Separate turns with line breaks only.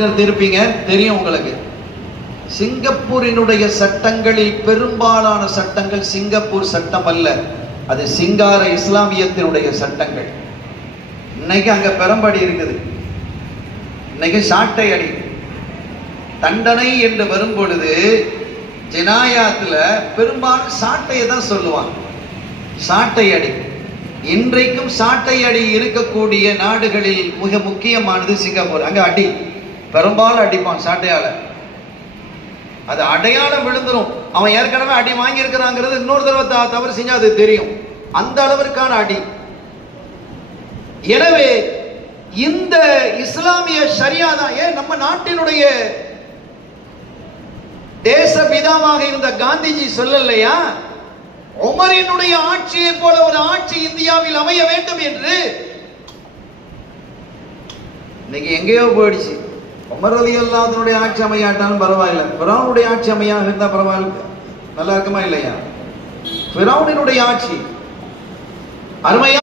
இருப்பீங்க தெரியும் உங்களுக்கு. சிங்கப்பூரினுடைய சட்டங்களில் பெரும்பாலான சட்டங்கள் சிங்கப்பூர் சட்டம் அல்ல. அது சிங்கார இஸ்லாமியத்தினுடைய சட்டங்கள். இன்னைக்கு அங்க பெரம்படி இருக்குது. இன்னைக்கு சாட்டை அடி தண்டனை என்று வரும் பொழுது ஜினாயாத்துல பெரும்பாலும் சாட்டையை தான் சொல்லுவாங்க. சாட்டை அடி இன்றைக்கும் சாட்டை அடி இருக்கக்கூடிய நாடுகளில் மிக முக்கியமானது சிங்கப்பூர். அங்க அடி. பெரும்பாலும் அடிப்பான் சாட்டையால. அது அடையாளம் விழுந்துரும். அவன் ஏற்கனவே அடி வாங்கி இருக்கிறாங்கிறது இன்னொரு தடவை தவறு செஞ்சா அது தெரியும். அந்த அளவிற்கான அடி. எனவே இந்த இஸ்லாமிய சரியாதான் ஏன் நம்ம நாட்டினுடைய தேச பிதாவாக இருந்த காந்திஜி சொல்லலையா? உமரினுடைய ஆட்சியை போல ஒரு ஆட்சி இந்தியாவில் அமைய வேண்டும் என்று. இன்னைக்கு எங்கேயோ போயிடுச்சு. உமர் அலி அல்லாதனுடைய ஆட்சி அமையாட்டாலும் பரவாயில்ல. பிறவுனுடைய ஆட்சி அமையாக இருந்தால் பரவாயில்ல. நல்லா இருக்குமா இல்லையா? பிறவுனினுடைய ஆட்சி அருமையா